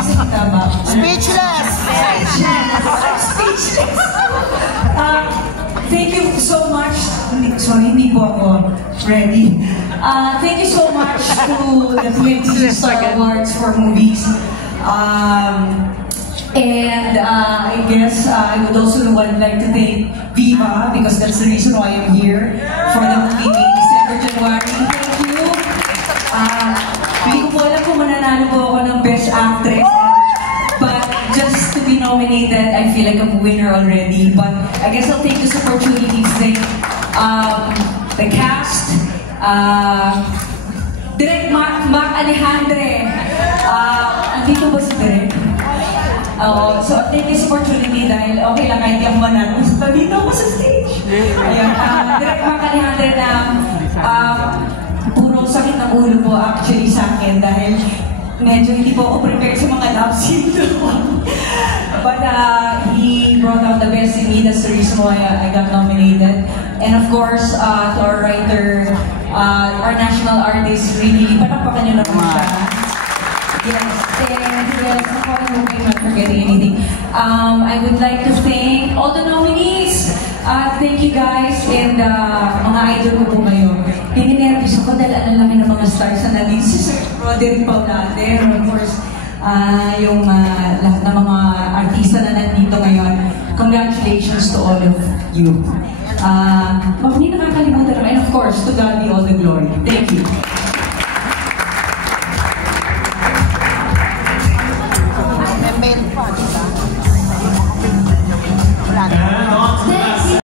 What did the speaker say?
magsasalita ba? Speechless! Speechless! Thank you so much. Sorry, hindi po ako ready. Thank you so much to the 20 Star Awards for movies. And I guess I would also like to thank Viva because that's the reason why I'm here for the movie December, January. Thank you. Hindi ko po alam kung mananalo po ako ng Best Actress. But just to be nominated, I feel like I'm a winner already. But I guess I'll take this opportunity to thank the cast, Direk Mac Alejandre. Andito ba si Direk? So I'll take this opportunity dahil okay lang kahit yung manalo. Dito ako sa stage. Ayun, Direk Mac Alejandre na puro sakit ng ulo po actually sa akin dahil medyo hindi po ako prepared sa mga love scenes. But he brought out the best in me. That's the reason why I got nominated. And of course, to our writer, our national artist, really, panakpakan niyo naman siya. Yes, and yes, I hope I'm not forgetting anything. I would like to thank all the nominees. Thank you guys, and mga idol ko po ngayon. Nininervous ako dahil ang laki ng mga stars na nandito. Si Sir Roderick Paulate, of course, yung lahat ng mga artista na nandito ngayon. Congratulations to all of you. Hindi nakakalimutan naman, and of course, to God be all the glory. Thank you.